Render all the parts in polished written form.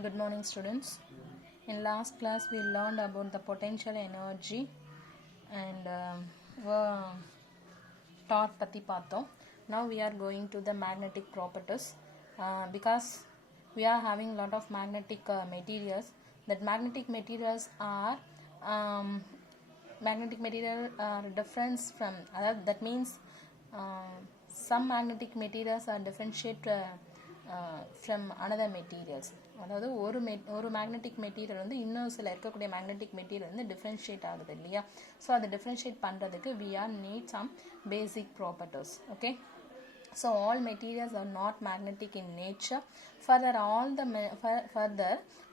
Good morning, students. In last class, we learned about the potential energy and were taught பத்தி பார்த்தோம். Now we are going to the magnetic properties because we are having lot of magnetic materials. That magnetic materials are different from that means some magnetic materials are differentiate from another materials. அதாவது ஒரு magnetic material வந்து இன்னும் சில இருக்கக்கூடிய magnetic material வந்து differentiate ஆகுது இல்லையா. So அதை டிஃப்ரென்ஷியேட் பண்ணுறதுக்கு we are need some basic properties. Okay, so all materials are not magnetic in nature. Further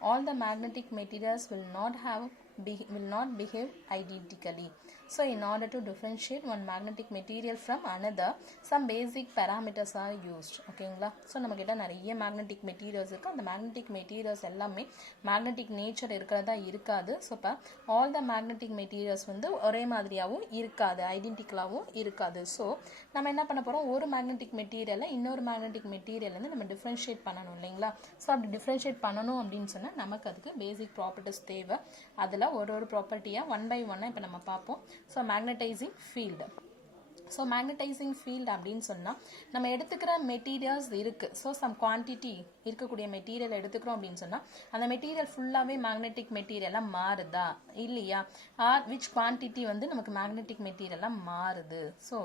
all the magnetic materials will not behave identically. So in order to differentiate one magnetic material from another, some basic parameters are used. ஓகேங்களா. So நம்மக்கிட்ட நிறைய magnetic materials இருக்குது. அந்த magnetic materials எல்லாமே magnetic nature இருக்கிறதா இருக்காது. So இப்போ all the magnetic materials வந்து ஒரே மாதிரியாகவும் இருக்காது, ஐடென்டிக்கலாகவும் இருக்காது. ஸோ நம்ம என்ன பண்ண போகிறோம், ஒரு மேக்னெட்டிக் மெட்டீரியலை இன்னொரு மேக்னெட்டிக் மெட்டீரியல் வந்து நம்ம டிஃப்ரென்ஷியேட் பண்ணணும் இல்லைங்களா. ஸோ அப்படி டிஃப்ரென்ஷியேட் பண்ணணும் அப்படின்னு சொன்னால் நமக்கு அதுக்கு பேசிக் ப்ராப்பர்ட்டிஸ் தேவை. அதில் ஒரு ப்ராப்பர்ட்டியாக ஒன் பை ஒன்னாக இப்போ நம்ம பார்ப்போம். So magnetising field. So magnetising field அப்படின்னு சொன்னால் நம்ம எடுத்துக்கிற மெட்டீரியல்ஸ் இருக்குது. ஸோ சம் குவான்டிட்டி இருக்கக்கூடிய மெட்டீரியல் எடுத்துக்கிறோம் அப்படின்னு சொன்னால் அந்த மெட்டீரியல் ஃபுல்லாகவே மேக்னெட்டிக் மெட்டீரியலாக மாறுதா இல்லையா, ஆர் விச் குவான்டிட்டி வந்து நமக்கு மேக்னெட்டிக் மெட்டீரியலாக மாறுது. ஸோ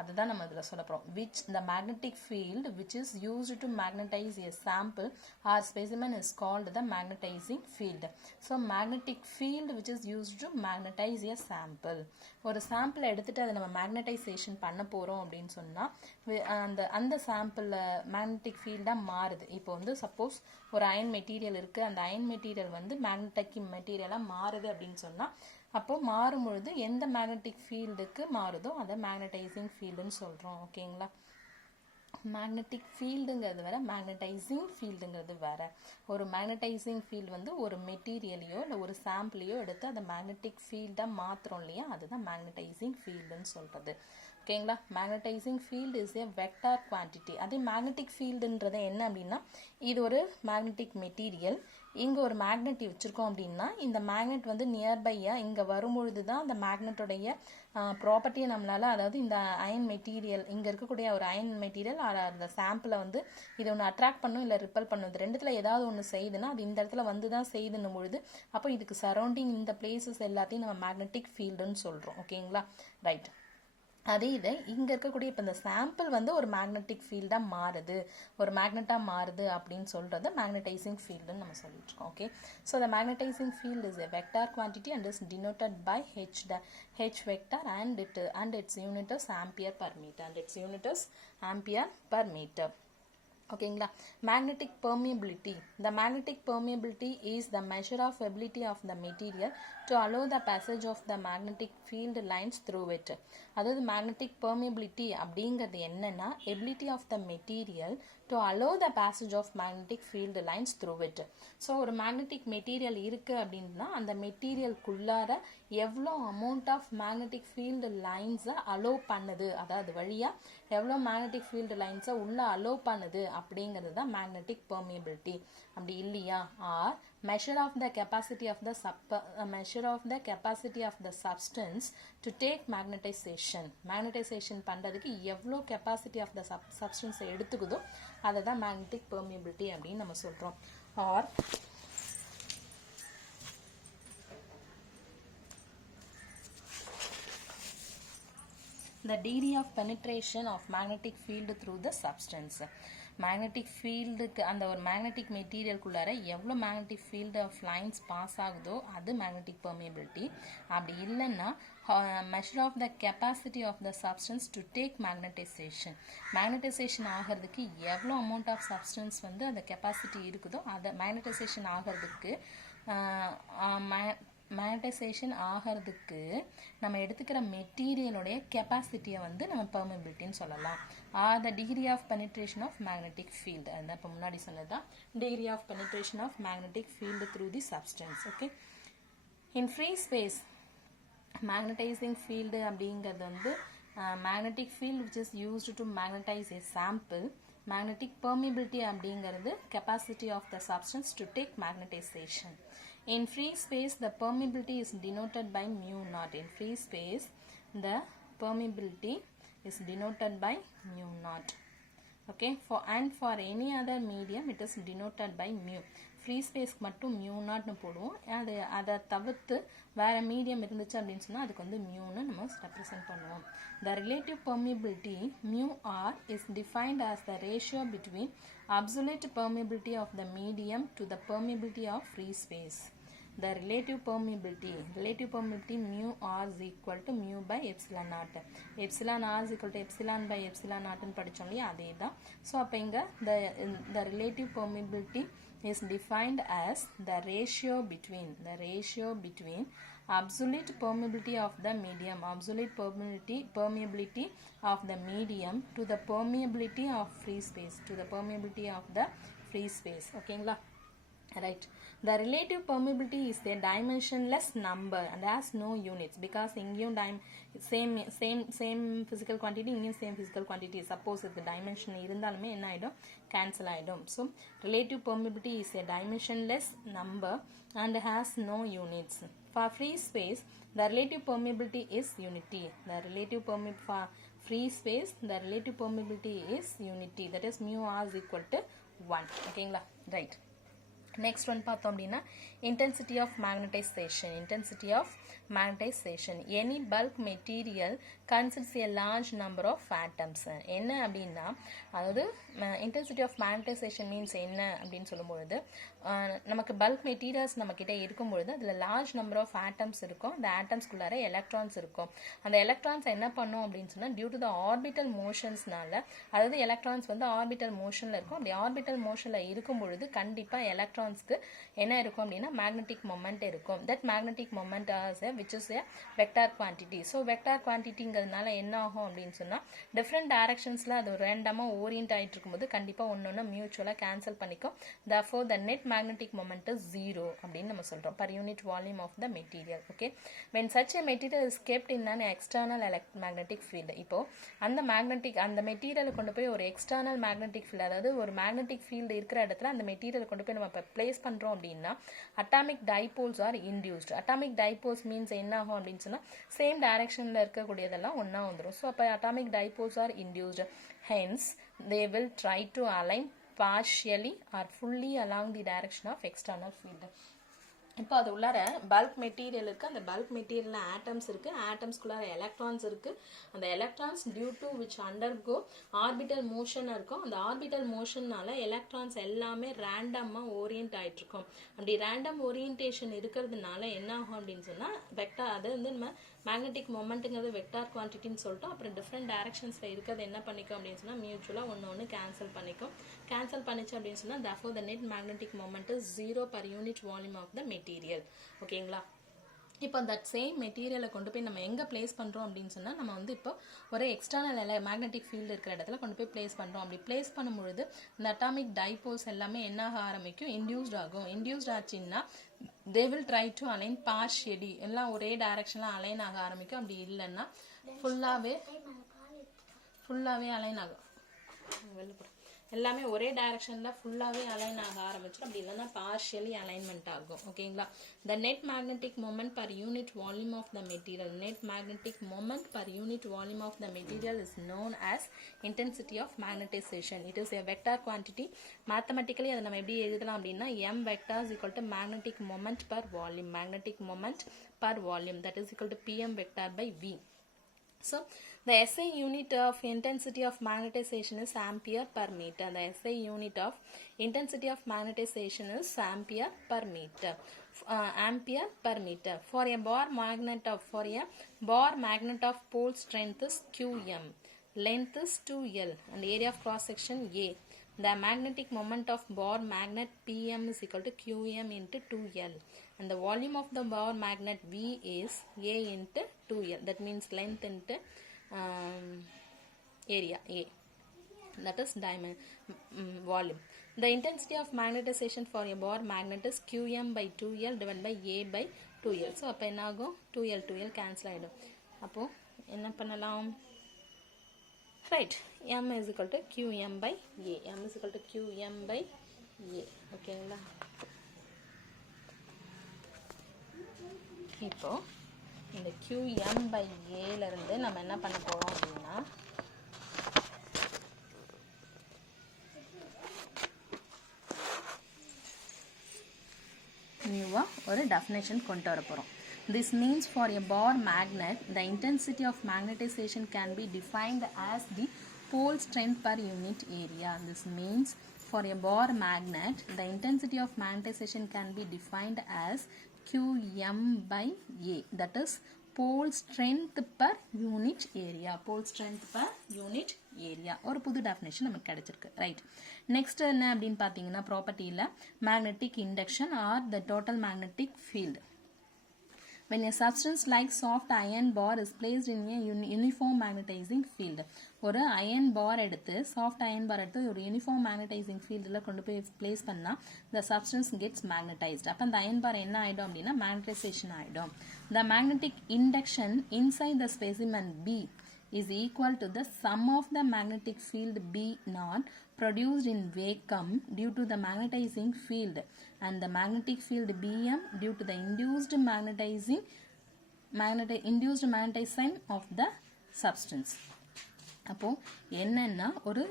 அதுதான் நம்ம இதில் சொல்ல போகிறோம். Which the magnetic field which is used to magnetize a sample or specimen is called the magnetizing field. So magnetic field which is used to magnetize a sample. ஒரு சாம்பிளை எடுத்துகிட்டு அதை நம்ம மேக்னடைசேஷன் பண்ண போகிறோம் அப்படின்னு சொன்னால் அந்த சாம்பிளில் மேக்னெட்டிக் ஃபீல்டாக மாறுது. இப்போ வந்து சப்போஸ் ஒரு அயன் மெட்டீரியல் இருக்குது, அந்த அயன் மெட்டீரியல் வந்து மேக்னெட்டிக் மெட்டீரியலாக மாறுது அப்படின்னு சொன்னால் அப்போ மாறும் பொழுது எந்த மேக்னெட்டிக் ஃபீல்டுக்கு மாறுதோ அதை மேக்னடைசிங் ஃபீல்டுன்னு சொல்கிறோம். ஓகேங்களா. மேக்னெட்டிக் ஃபீல்டுங்கிறது வேற, மேக்னடைசிங் ஃபீல்டுங்கிறது வேற. ஒரு மேக்னடைசிங் ஃபீல்டு வந்து ஒரு மெட்டீரியலையோ இல்லை ஒரு சாம்பிளையோ எடுத்து அதை மேக்னெட்டிக் ஃபீல்டாக மாற்றுறோம் இல்லையா, அதுதான் மேக்னடைசிங் ஃபீல்டுன்னு சொல்கிறது. ஓகேங்களா. Magnetising field is a vector quantity. அதே மேக்னெட்டிக் ஃபீல்டுன்றது என்ன அப்படின்னா, இது ஒரு மேக்னெட்டிக் மெட்டீரியல், இங்கே ஒரு மேக்னெட் வச்சுருக்கோம் அப்படின்னா இந்த மேக்னெட் வந்து நியர்பையாக இங்கே வரும்பொழுது தான் அந்த மேக்னெட்டோடைய ப்ராப்பர்ட்டியை நம்மளால், அதாவது இந்த அயன் மெட்டீரியல் இங்கே இருக்கக்கூடிய ஒரு அயன் மெட்டீரியல் அந்த சாம்பிளை வந்து இதை ஒன்று அட்ராக்ட் பண்ணும் இல்லை ரிப்பல் பண்ணும். இது ரெண்டுத்தில் ஏதாவது ஒன்று செய்யுதுன்னா அது இந்த இடத்துல வந்து தான் செய்யுதுன்னும் பொழுது அப்போ இதுக்கு சரௌண்டிங் இந்த பிளேசஸ் எல்லாத்தையும் நம்ம மேக்னெட்டிக் ஃபீல்டுன்னு சொல்கிறோம். ஓகேங்களா. ரைட். அதே இதை இங்கே இருக்கக்கூடிய இப்போ இந்த சாம்பிள் வந்து ஒரு மேக்னெட்டிக் ஃபீல்டாக மாறுது, ஒரு மேக்னெட்டாக மாறுது அப்படின்னு சொல்கிறது மேக்னடைசிங் ஃபீல்டுன்னு நம்ம சொல்லிட்டு இருக்கோம். Okay. So the magnetizing field is a vector quantity and is denoted by H vector and its unit is ampere per meter. ஓகேங்களா. Magnetic permeability. The magnetic permeability is the measure of ability of the material to allow the passage of the magnetic field lines through it. அதாவது magnetic permeability அப்படிங்கிறது என்னன்னா, ability of the material to allow the passage of magnetic field lines through it. So ஒரு magnetic material இருக்குது அப்படின்னா அந்த மெட்டீரியலுக்குள்ளார எவ்வளோ amount of magnetic field லைன்ஸை அலோவ் பண்ணுது, அதாவது வழியாக எவ்வளோ மேக்னெட்டிக் ஃபீல்டு லைன்ஸை உள்ளே அலோவ் பண்ணுது அப்படிங்கிறது தான் மேக்னெட்டிக் பெர்மியபிலிட்டி. அப்படி இல்லையா, R measure of the capacity of the substance to take magnetization. magnetization பண்றதுக்கு எவ்வளோ capacity of the substance எடுத்துக்குதோ அதை தான் magnetic permeability அப்படின்னு நம்ம சொல்றோம். or the degree of penetration of magnetic field through the substance. Magnetic ஃபீல்டுக்கு அந்த ஒரு மேக்னெட்டிக் மெட்டீரியலுக்குள்ளார எவ்வளோ magnetic field of lines pass ஆகுதோ அது மேக்னெட்டிக் பெர்மியபிலிட்டி. அப்படி இல்லைன்னா measure of the capacity of the substance to take magnetization ஆகிறதுக்கு எவ்வளோ அமௌண்ட் ஆஃப் சப்ஸ்டன்ஸ் வந்து அந்த கெப்பாசிட்டி இருக்குதோ அதை மேக்னடைசேஷன் ஆகிறதுக்கு நம்ம எடுத்துக்கிற மெட்டீரியலுடைய கெப்பாசிட்டியை வந்து நம்ம பெர்மியபிலிட்டின்னு சொல்லலாம். Or the degree of penetration of magnetic field. அதுதான் இப்போ முன்னாடி சொன்னதுதான் degree of penetration of magnetic field through the substance. Okay. In free space magnetizing field அப்படிங்கிறது வந்து magnetic field which is used to magnetize a sample magnetic permeability அப்படிங்கிறது capacity of the substance to take magnetization. In free space the permeability is denoted by mu naught. In free space the permeability is denoted by mu naught. Okay, for any other medium it is denoted by mu. Free space மட்டும் mu naught னு போடுவோம். அதை தவிர்த்து வேற medium இருந்துச்சு அப்படின்னு சொன்னா அதுக்கு வந்து mu னு நம்ம ரெப்ரசன்ட் பண்ணுவோம். The relative permeability mu r is defined as the ratio between absolute permeability of the medium to the permeability of free space. The relative permeability mu r is equal to mu by epsilon naught. Epsilon r is equal to epsilon by epsilon naught னு படிச்சோம் இல்லையா அதே தான். So அப்போ இங்கே the relative permeability is defined as the ratio between absolute permeability of the medium of the medium to the permeability of free space ஓகேங்களா. Right, the relative permeability is a dimensionless number and has no units because இங்கேயும் same physical quantity இங்கேயும் same physical quantity. Suppose இதுக்கு dimension இருந்தாலுமே என்ன ஆயிடும், cancel ஆயிடும். So relative permeability is a dimensionless number and has no units. For free space the relative permeability is unity. For free space the relative permeability is unity, that is mu r is equal to 1. ஓகேங்களா. Right, next one பார்த்தோம் அப்படின்னா intensity of magnetization. Any bulk material consists a large number of atoms. என்ன அப்படின்னா அதாவது intensity of magnetization means என்ன அப்படின்னு சொல்லும்பொழுது நமக்கு பல்க் மெட்டீரியல்ஸ் நம்ம கிட்ட இருக்கும்பொழுது அதில் லார்ஜ் நம்பர் ஆஃப் ஆட்டம்ஸ் இருக்கும். அந்த ஆட்டம்ஸ்குள்ளார எலக்ட்ரான்ஸ் இருக்கும். அந்த எலக்ட்ரான்ஸ் என்ன பண்ணும் அப்படின்னு சொன்னால் டியூ டு த ஆர்பிட்டல் மோஷன்ஸ்னால, அதாவது எலக்ட்ரான்ஸ் வந்து ஆர்பிட்டல் மோஷனில் இருக்கும். அப்படி ஆர்பிட்டல் மோஷனில் இருக்கும் பொழுது கண்டிப்பாக எலக்ட்ரான்ஸ்க்கு என்ன இருக்கும் அப்படின்னா மேக்னெட்டிக் மொமெண்ட் இருக்கும். That magnetic moment which is a vector quantity. So vector குவான்டிட்டிங்கிறதுனால என்ன ஆகும் அப்படின்னு சொன்னால் டிஃப்ரெண்ட் டைரக்ஷன்ஸில் அது ரேண்டமாக ஓரியன்ட் ஆகிட்டு இருக்கும்போது கண்டிப்பாக ஒன்று மியூச்சுவலாக கேன்சல் பண்ணிக்கும். therefore the net magnetic moment is 0 அப்படின்னு நம்ம சொல்கிறோம் per unit volume of the material. Okay, when such a material is kept in an external magnetic field, இப்போ அந்த மெட்டீரியலை கொண்டு போய் ஒரு எக்ஸ்டர்னல் மேக்னெட்டிக் ஃபீல்டு, அதாவது ஒரு மேக்னெட்டிக் ஃபீல்டு இருக்கிற இடத்துல அந்த மெட்டீரியலை கொண்டு போய் நம்ம இப்போ பிளேஸ் பண்ணுறோம் அப்படின்னா atomic dipoles are induced. Atomic dipoles means என்ன ஆகும் அப்படின்னு சொன்னால் சேம் டைரக்ஷனில் இருக்கக்கூடியதெல்லாம் ஒன்றா வந்துடும். ஸோ அப்போ atomic dipoles are induced, hence they will try to align partially or fully along the direction of external field. இப்போ அது உள்ளார பல்க் மெட்டீரியல் இருக்குது. அந்த பல்க் மெட்டீரியலில் ஆட்டம்ஸ் இருக்குது. ஆட்டம்ஸ்குள்ளார எலக்ட்ரான்ஸ் இருக்குது. அந்த electrons due to which undergo orbital motion இருக்கும். அந்த ஆர்பிட்டல் மோஷன்னால எலக்ட்ரான்ஸ் எல்லாமே ரேண்டமாக ஓரியன்ட் ஆகிட்ருக்கும். அப்படி ரேண்டம் ஓரியன்டேஷன் இருக்கிறதுனால என்ன ஆகும் அப்படின்னு சொன்னால் வெக்டார், அது வந்து நம்ம மேக்னெட்டிக் மொமெண்ட்டுங்கிறது வெக்டார் குவான்டிட்டின்னு சொல்லிட்டோம். அப்புறம் டிஃப்ரெண்ட் டைரக்ஷன்ஸில் இருக்கிறது என்ன பண்ணிக்கும் அப்படின்னு சொன்னால் மியூச்சுவலாக ஒன்று கேன்சல் பண்ணிக்கும். கேன்சல் பண்ணிச்சு அப்படின்னு சொன்னால் therefore the net magnetic moment is 0 per unit volume of the material. ஓகேங்களா. இப்போ தட் சேம் மெட்டீரியலை கொண்டு போய் நம்ம எங்கே பிளேஸ் பண்ணுறோம் அப்படின்னு சொன்னால் நம்ம வந்து இப்போ ஒரு எக்ஸ்டர்னல் மேக்னெட்டிக் ஃபீல்டு இருக்கிற இடத்துல கொண்டு போய் பிளேஸ் பண்ணுறோம். அப்படி பிளேஸ் பண்ணும்பொழுது இந்த அட்டாமிக் டைபோல்ஸ் எல்லாமே என்ன ஆக ஆரம்பிக்கும், இன்டியூஸ்ட் ஆகும். இன்டியூஸ்ட் ஆச்சுன்னா they will try to align partially, எல்லாம் ஒரே டைரக்ஷனில் அலைன் ஆக ஆரம்பிக்கும். அப்படி இல்லைன்னா ஃபுல்லாகவே அலைன் ஆகும். எல்லாமே ஒரே டைரக்ஷனில் ஃபுல்லாகவே அலைன் ஆக ஆரம்பிச்சிடும். அப்படி இல்லைன்னா பார்ஷியலி அலைன்மெண்ட் ஆகும். ஓகேங்களா. The net magnetic moment per unit volume of the material, net magnetic moment per unit volume of the material is known as intensity of magnetization. It is a vector quantity. Mathematically அதை நம்ம எப்படி எழுதலாம் அப்படின்னா M vector is equal to magnetic moment per volume, magnetic moment per volume, that is equal to pm vector by v. So the SI unit of intensity of magnetization is ampere per meter. The SI unit of intensity of magnetization is ampere per meter. Ampere per meter. For a bar magnet of pole strength is Qm, length is 2L, and area of cross section A. The magnetic moment of bar magnet Pm is equal to Qm into 2L, and the volume of the bar magnet V is A into 2L. That means length into area A, that is volume. The intensity of magnetization for a bar magnet is Qm by 2L divided by A by 2L. So அப்போ என்ன ஆகும், 2L cancel ஆகிடும். அப்போ என்ன பண்ணலாம், right. m is equal to qm by a. m is equal to qm by a. ஓகேங்களா? இப்போ இந்த qm by a இருந்து நம்ம என்ன பண்ண போறோம் அப்படின்னா நியூவா ஒரு டெஃபினேஷன் கொண்டு வர போறோம். This means for a bar magnet, the intensity of magnetization can be defined as the pole strength per unit area. This means for a bar magnet, the intensity of magnetization can be defined as Qm by A. That is pole strength per unit area. Pole strength per unit area. ஒரு புது definition நமக்கு கிடைச்சிருக்கு. Right. Next என்ன அப்படின்னு பார்த்தீங்கன்னா ப்ராப்பர்ட்டியில் magnetic induction or the total magnetic field. When a substance like soft iron bar is placed in a uniform magnetizing field. ஒரு iron bar எடுத்து soft iron bar எடுத்து ஒரு uniform magnetizing fieldல கொண்டு போய் place பண்ணா the substance gets magnetized. அப்ப அந்த iron bar என்ன ஆயிடும் அப்படின்னா magnetization ஆயிடும். The magnetic induction inside the specimen B is equal to the sum of the magnetic field B naught produced in vacuum due to the magnetizing field and the magnetic field Bm due to the induced magnetization of the substance. அப்போ என்னன்னா ஒரு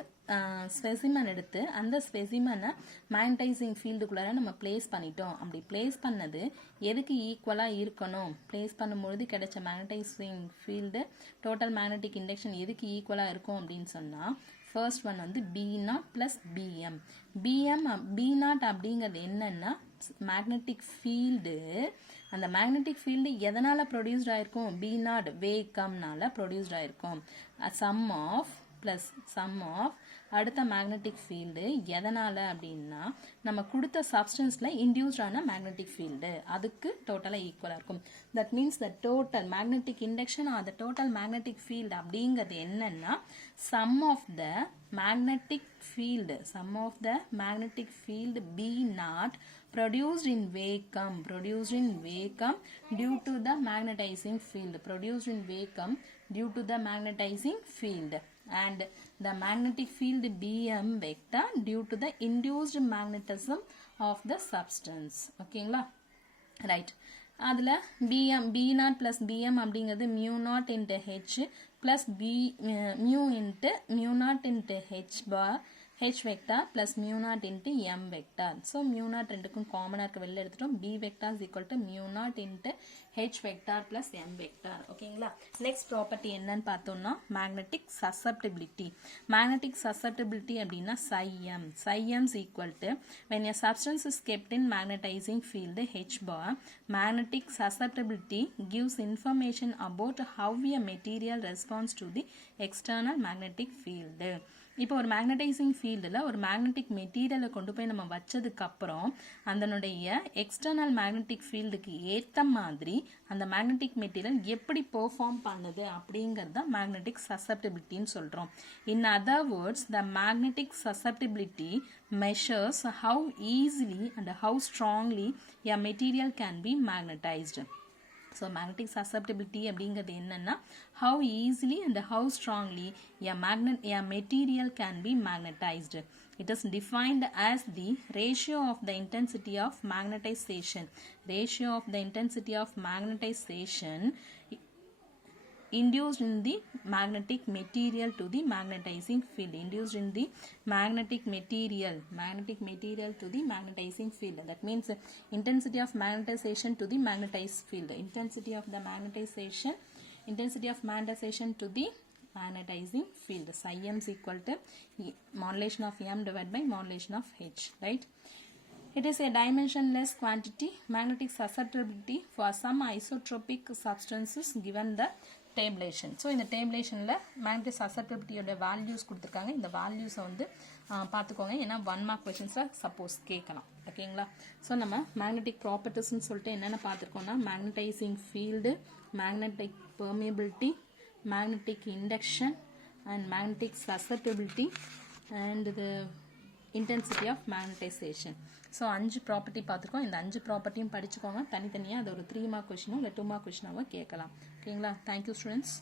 specimen எடுத்து அந்த ஸ்பெசிமனை magnetising ஃபீல்டுக்குள்ளார நம்ம place பண்ணிட்டோம். அப்படி place பண்ணது எதுக்கு ஈக்குவலாக இருக்கணும்? பிளேஸ் பண்ணும்பொழுது கிடைச்ச magnetising field total magnetic induction எதுக்கு ஈக்குவலாக இருக்கும் அப்படின்னு சொன்னால் ஃபர்ஸ்ட் ஒன் வந்து B0 + BM. B0 அப்படிங்கிறது என்னன்னா மேக்னெட்டிக் ஃபீல்டு. அந்த மேக்னெட்டிக் ஃபீல்டு எதனால் ப்ரொடியூஸ்ட் ஆயிருக்கும்? B0 வேக்கம்னால ப்ரொடியூஸ்ட் ஆயிருக்கும். சம் ஆஃப் அடுத்த மேக்னெட்டிக் ஃபீல்டு எதனால் அப்படின்னா நம்ம கொடுத்த சப்ஸ்டன்ஸில் இன்டியூஸ்டான மேக்னெட்டிக் ஃபீல்டு அதுக்கு டோட்டலாக ஈக்குவலாக இருக்கும். That means the total magnetic induction or the total magnetic field அப்படிங்கிறது என்னன்னா sum of the magnetic field B0 produced in vacuum due to the magnetizing field and the magnetic field Bm vector due to the induced magnetism of the substance. ஓகேங்களா? Right. அதில் B0 + BM அப்படிங்கிறது μ0 into H plus mu into μ0 into H vector plus μ0 into M vector. So μ0 ரெண்டுக்கும் காமனாக இருக்க வெளில எடுத்துட்டோம். B vector is equal to μ0 into H vector plus M vector. ஓகேங்களா? Next property என்னன்னு பார்த்தோம்னா மேக்னெட்டிக் சசப்டிபிலிட்டி. மேக்னெட்டிக் சசப்டிபிலிட்டி அப்படின்னா ψm is equal to when a substance is kept in magnetizing field H bar, magnetic susceptibility gives information about how a material responds to the external magnetic field. இப்போ ஒரு magnetising ஃபீல்டில் ஒரு magnetic மெட்டீரியலை கொண்டு போய் நம்ம வச்சதுக்கப்புறம் அதனுடைய எக்ஸ்டர்னல் மேக்னெட்டிக் ஃபீல்டுக்கு ஏற்ற மாதிரி அந்த மேக்னெட்டிக் மெட்டீரியல் எப்படி பெர்ஃபார்ம் பண்ணுது அப்படிங்கிறது தான் மேக்னெட்டிக் சசப்டிபிலிட்டின்னு சொல்கிறோம். In other words the magnetic susceptibility measures how easily and how strongly a material can be magnetised. So magnetic susceptibility அப்படிங்கிறது என்னன்னா how easily and how strongly a material can be magnetized. It is defined as the ratio of the intensity of magnetization induced in the magnetic material to the magnetizing field. Magnetic material to the magnetizing field. That means intensity of magnetization to the magnetized field. Intensity of magnetization to the magnetizing field. Psi m is equal to modulation of m divided by modulation of h. Right? It is a dimensionless quantity, magnetic susceptibility for some isotropic substances given the tabulation. So இந்த டேபிளேஷனில் magnetic சசப்டிபிலிட்டியோட values கொடுத்துருக்காங்க. இந்த வேல்யூஸை வந்து பார்த்துக்கோங்க. ஏன்னா 1 mark கொஷின்ஸில் suppose கேட்கலாம். ஓகேங்களா? So நம்ம மேக்னெட்டிக் ப்ராப்பர்ட்டிஸ்ன்னு சொல்லிட்டு என்னென்ன பார்த்துருக்கோம்னா magnetizing field, magnetic permeability, magnetic induction and magnetic susceptibility and இது intensity of magnetization. So 5 property பார்த்துருக்கோம். இந்த 5 ப்ராப்பர்ட்டியும் படிச்சுக்கோங்க. தனித்தனியாக அது ஒரு 3 மார்க் கொஷினோ இல்லை 2 மார்க் கொஷினாவோ கேட்கலாம். ஓகேங்களா? Thank you students.